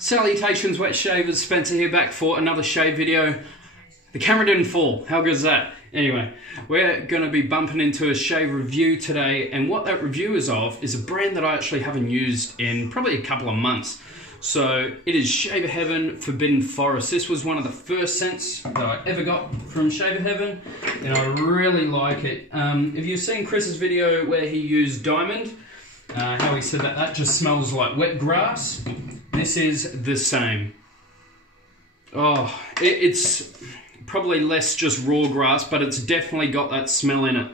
Salutations wet shavers, Spencer here back for another shave video. The camera didn't fall, how good is that? Anyway, we're going to be bumping into a shave review today, and what that review is of is a brand that I actually haven't used in probably a couple of months. So it is Shaver Heaven Forbidden Forest. This was one of the first scents that I ever got from Shaver Heaven, and I really like it. If you've seen Chris's video where he used Diamond, how he said that that just smells like wet grass, this is the same. Oh, it's probably less just raw grass, but it's definitely got that smell in it.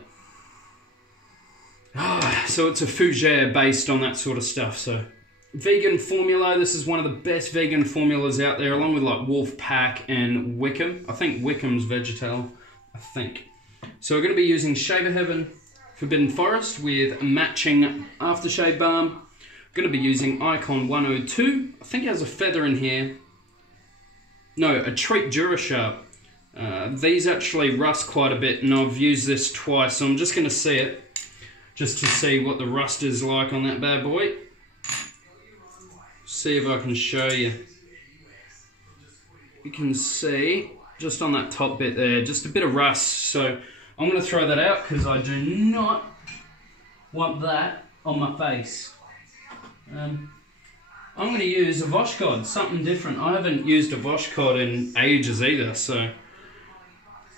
So it's a fougere based on that sort of stuff. So vegan formula, this is one of the best vegan formulas out there, along with like Wolfpack and Wickham. I think Wickham's Vegetal, I think. So we're going to be using Shaver Heaven Forbidden Forest with matching aftershave balm. Going to be using Icon 102. I think it has a feather in here. No, a Treat Durasharp. These actually rust quite a bit, and I've used this twice, so I'm just going to see it, just to see what the rust is like on that bad boy. See if I can show you. You can see, just on that top bit there, just a bit of rust, so I'm going to throw that out because I do not want that on my face. I'm going to use a Voshkod, something different. I haven't used a Voshkod in ages either, so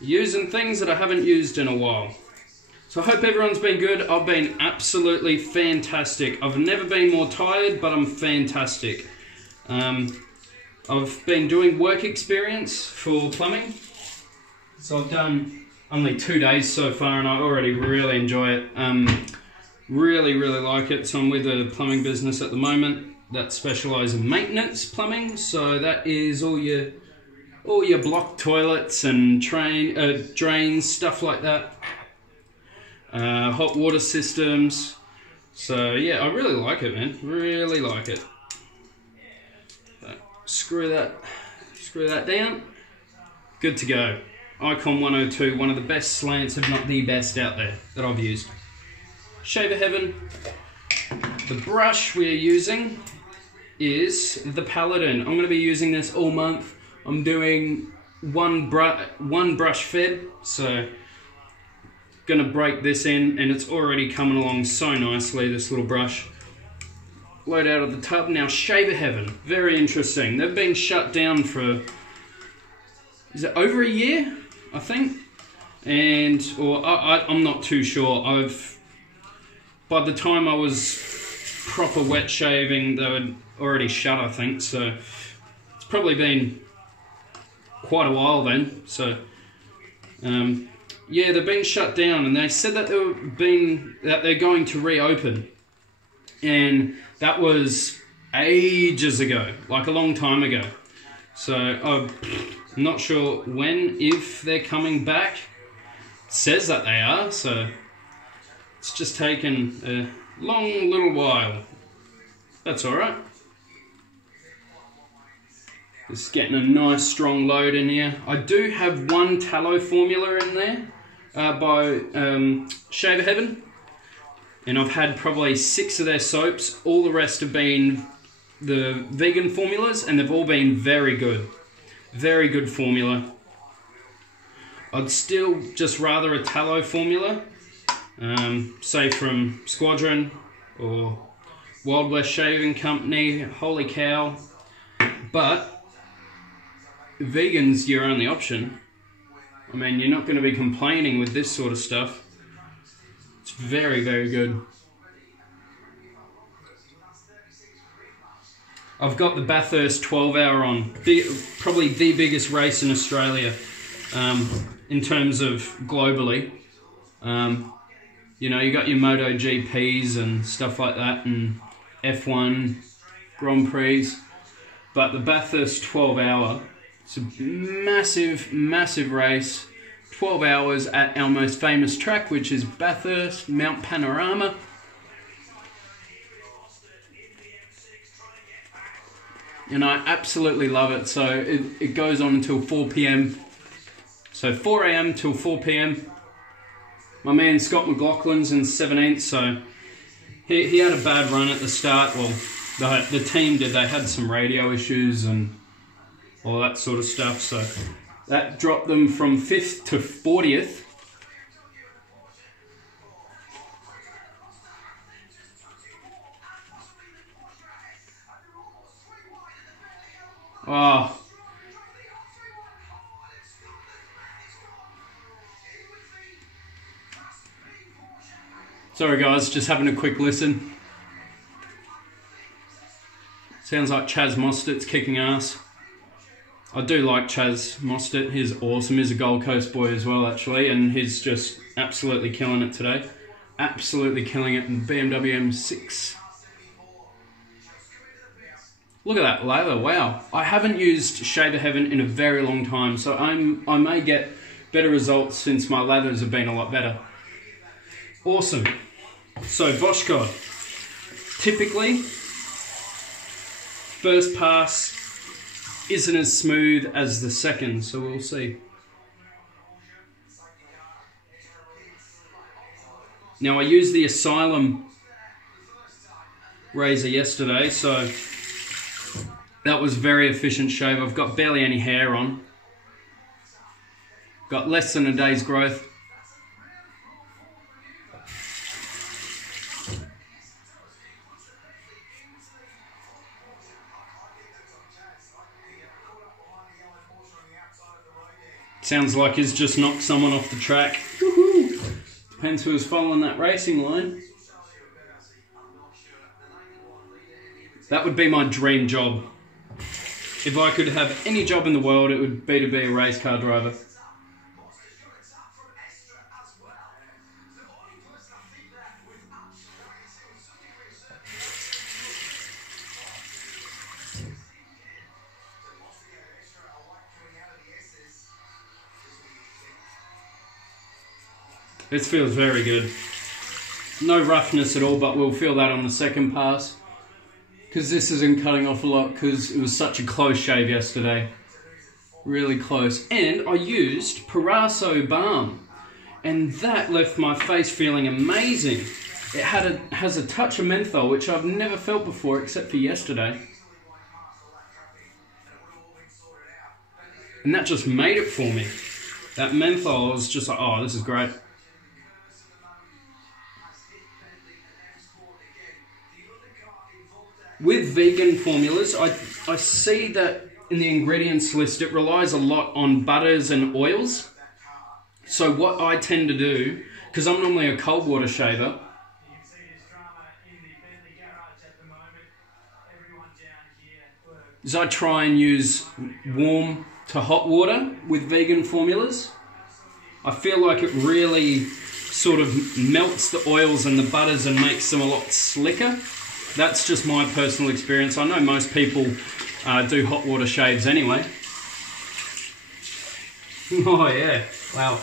using things that I haven't used in a while. So I hope everyone's been good. I've been absolutely fantastic. I've never been more tired, but I'm fantastic. I've been doing work experience for plumbing. So I've done only 2 days so far, and I already really enjoy it. Really like it. So I'm with a plumbing business at the moment that specialise in maintenance plumbing. So that is all your block toilets and drains, stuff like that. Hot water systems. So yeah, I really like it, man. Really like it. So, screw that down. Good to go. Icon 102, one of the best slants, if not the best out there that I've used. Shaver Heaven. The brush we're using is the Paladin. I'm going to be using this all month. I'm doing one brush fed, so going to break this in, and it's already coming along so nicely, this little brush. Load out of the tub. Now Shaver Heaven, very interesting. They've been shut down for, is it over a year, I think? And, or I'm not too sure. By the time I was proper wet shaving, they were already shut, I think, so it's probably been quite a while then. So yeah, they've been shut down, and they said that they're going to reopen, and that was ages ago, like a long time ago. So I'm not sure when, if they're coming back. It says that they are, so it's just taken a long little while. That's alright. Just getting a nice strong load in here. I do have one tallow formula in there by Shaver Heaven, and I've had probably 6 of their soaps. All the rest have been the vegan formulas, and they've all been very good. Very good formula. I'd still just rather a tallow formula, say from Squadron or Wild West Shaving Company, Holy Cow, but vegan's your only option. I mean, you're not going to be complaining with this sort of stuff. It's very good. I've got the Bathurst 12-hour on. Probably the biggest race in Australia in terms of globally. You know, you got your MotoGPs and stuff like that, and F1 Grand Prix. But the Bathurst 12-hour, it's a massive race. 12 hours at our most famous track, which is Bathurst, Mount Panorama. And I absolutely love it. So it goes on until 4 PM. So 4 AM till 4 PM. My man Scott McLaughlin's in 17th, so he had a bad run at the start. Well, The team did. They had some radio issues and all that sort of stuff, so that dropped them from 5th to 40th. Oh. Sorry guys, just having a quick listen. Sounds like Chaz Mostert's kicking ass. I do like Chaz Mostert, he's awesome. He's a Gold Coast boy as well actually, and he's just absolutely killing it today. Absolutely killing it in BMW M6. Look at that lather, wow. I haven't used Shaver Heaven in a very long time, so I may get better results since my lathers have been a lot better. Awesome. So Voshkod, typically, first pass isn't as smooth as the second, so we'll see. Now I used the Asylum razor yesterday, so that was very efficient shave. I've got barely any hair on. Got less than a day's growth. Sounds like he's just knocked someone off the track. Woohoo! Depends who was following that racing line. That would be my dream job. If I could have any job in the world, it would be to be a race car driver. This feels very good. No roughness at all, but we'll feel that on the second pass. Because this isn't cutting off a lot because it was such a close shave yesterday. Really close. And I used Paraso Balm. And that left my face feeling amazing. It has a touch of menthol, which I've never felt before except for yesterday. And that just made it for me. That menthol was just like, oh, this is great. With vegan formulas, I see that in the ingredients list it relies a lot on butters and oils. So what I tend to do, because I'm normally a cold water shaver, is I try and use warm to hot water with vegan formulas. I feel like it really sort of melts the oils and the butters and makes them a lot slicker. That's just my personal experience. I know most people do hot water shaves anyway. Oh yeah, wow.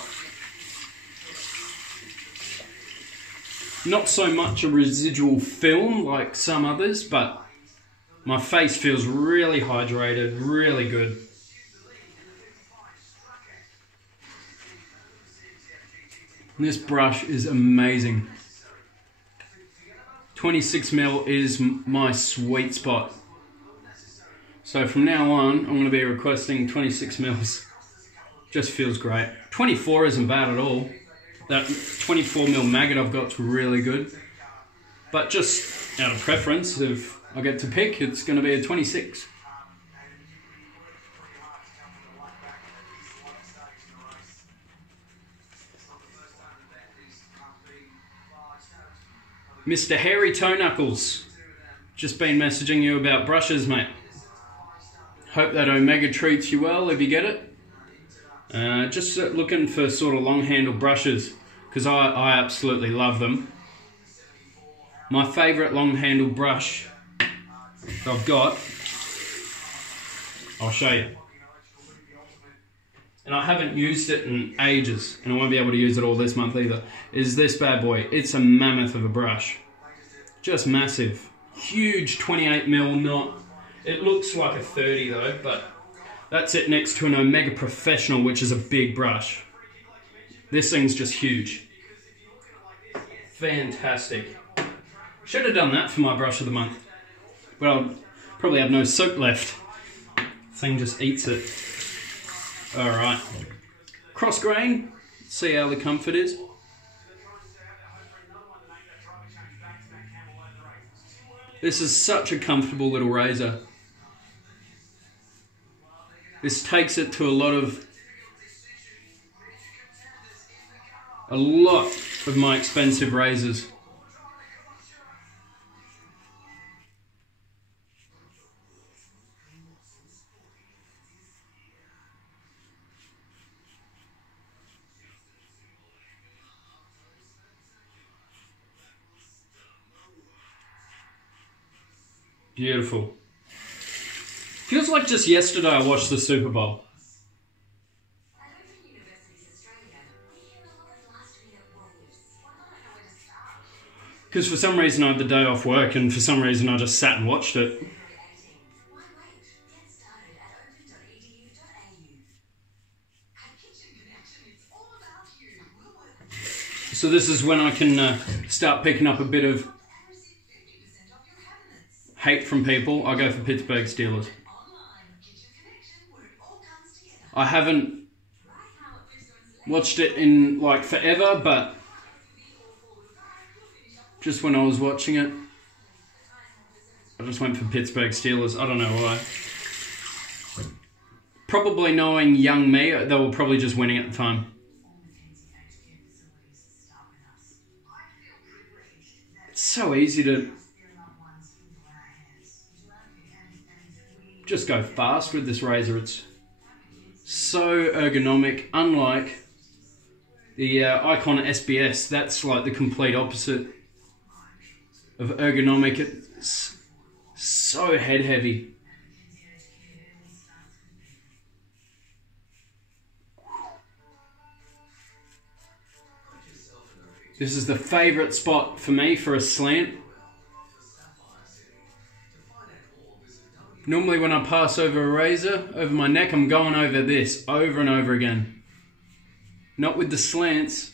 Not so much a residual film like some others, but my face feels really hydrated, really good. This brush is amazing. 26mm is my sweet spot. So from now on, I'm going to be requesting 26mm. Just feels great. 24 isn't bad at all. That 24mm maggot I've got's really good. But just out of preference, if I get to pick, it's going to be a 26. Mr. Hairy Toe Knuckles, just been messaging you about brushes, mate. Hope that Omega treats you well if you get it. Just looking for sort of long handle brushes, because I absolutely love them. My favourite long handle brush that I've got, I'll show you. And I haven't used it in ages, and I won't be able to use it all this month either, is this bad boy. It's a mammoth of a brush. Just massive. Huge 28mm knot. It looks like a 30 though, but that's it next to an Omega Professional, which is a big brush. This thing's just huge. Fantastic. Should have done that for my brush of the month. but I'll probably have no soap left. Thing just eats it. Alright. Cross grain. See how the comfort is. This is such a comfortable little razor. This takes it to a lot of my expensive razors. Beautiful. Feels like just yesterday I watched the Super Bowl. Because for some reason I had the day off work and for some reason I just sat and watched it. So this is when I can start picking up a bit of hate from people. I go for Pittsburgh Steelers. I haven't watched it in like forever, but just when I was watching it, I just went for Pittsburgh Steelers. I don't know why. Probably knowing young me, they were probably just winning at the time. It's so easy to just go fast with this razor. It's so ergonomic, unlike the Icon SBS. That's like the complete opposite of ergonomic. It's so head heavy. This is the favourite spot for me for a slant. Normally when I pass over a razor, over my neck, I'm going over this over and over again. Not with the slants.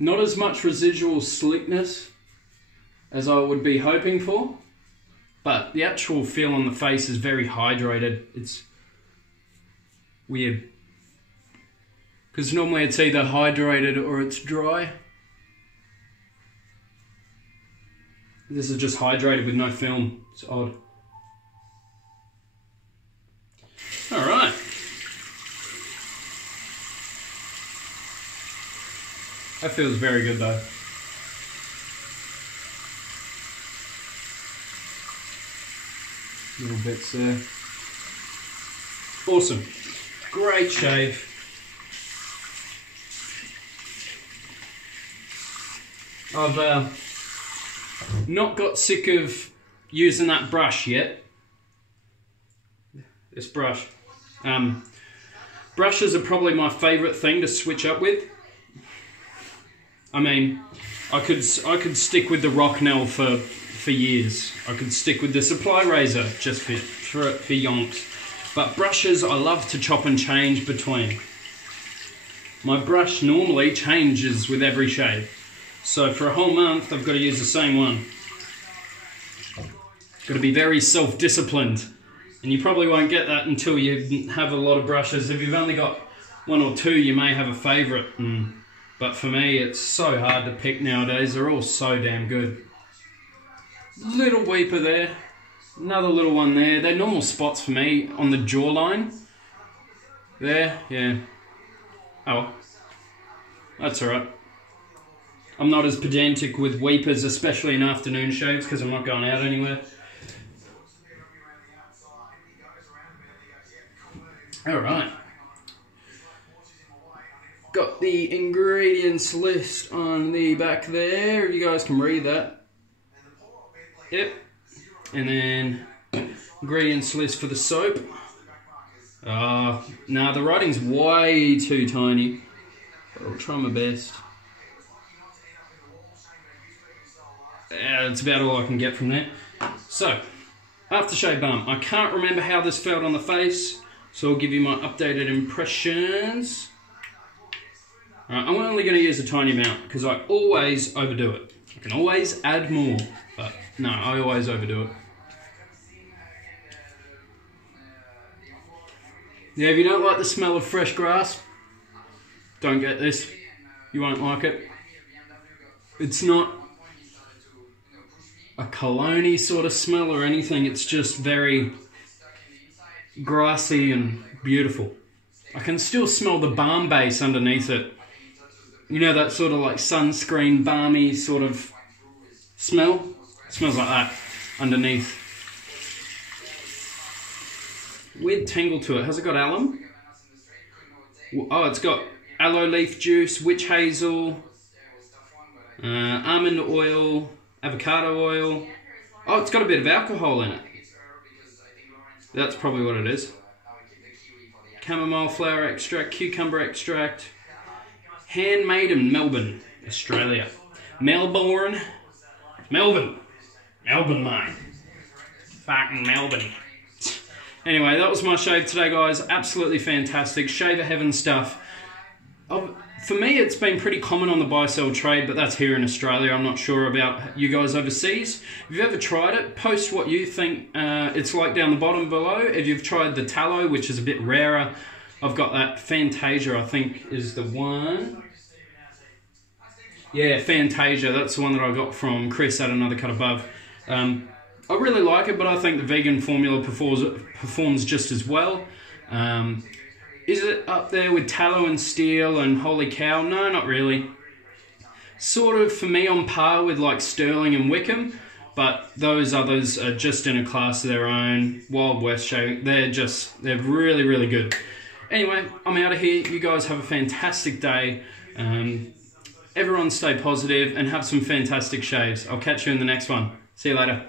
Not as much residual slickness as I would be hoping for, but the actual feel on the face is very hydrated. It's weird. Because normally it's either hydrated or it's dry. This is just hydrated with no film. It's odd. Alright. That feels very good though. Little bits there. Awesome. Great shave. I've not got sick of using that brush yet. This brush. Brushes are probably my favourite thing to switch up with. I mean, I could stick with the Rocknell for years. I could stick with the Supply Razor just for yonks. But brushes I love to chop and change between. My brush normally changes with every shave. So for a whole month, I've got to use the same one. Got to be very self-disciplined. And you probably won't get that until you have a lot of brushes. If you've only got one or two, you may have a favourite. But for me, it's so hard to pick nowadays. They're all so damn good. Little weeper there. Another little one there. They're normal spots for me on the jawline. There, yeah. Oh, that's alright. I'm not as pedantic with weepers, especially in afternoon shaves, because I'm not going out anywhere. Alright. Got the ingredients list on the back there, if you guys can read that. Yep. And then ingredients list for the soap. Nah, the writing's way too tiny. But I'll try my best. That's about all I can get from there. So, aftershave balm. I can't remember how this felt on the face, so I'll give you my updated impressions. I'm only going to use a tiny amount because I always overdo it. I can always add more, but no, I always overdo it. Yeah, if you don't like the smell of fresh grass, don't get this. You won't like it. It's not a cologne-y sort of smell or anything. It's just very grassy and beautiful. I can still smell the balm base underneath it. You know, that sort of like sunscreen balmy sort of smell? It smells like that underneath. Weird tingle to it. Has it got alum? Oh, it's got aloe leaf juice, witch hazel, almond oil, avocado oil. Oh, it's got a bit of alcohol in it. That's probably what it is. Chamomile flower extract, cucumber extract. Handmade in Melbourne, Australia. Melbourne, mine. Fucking Melbourne. Anyway, that was my shave today, guys. Absolutely fantastic. Shaver heaven stuff. For me, it's been pretty common on the buy-sell trade, but that's here in Australia. I'm not sure about you guys overseas. If you've ever tried it, post what you think it's like down the bottom below. If you've tried the tallow, which is a bit rarer, I've got that Fantasia, I think, is the one. Yeah, Fantasia. That's the one that I got from Chris at Another Cut Above. I really like it, but I think the vegan formula performs just as well. Is it up there with tallow and steel and holy cow? No, not really. Sort of, for me, on par with like Sterling and Wickham, but those others are just in a class of their own. Wild West shaving, they're really, really good. Anyway, I'm out of here. You guys have a fantastic day. Everyone stay positive and have some fantastic shaves. I'll catch you in the next one. See you later.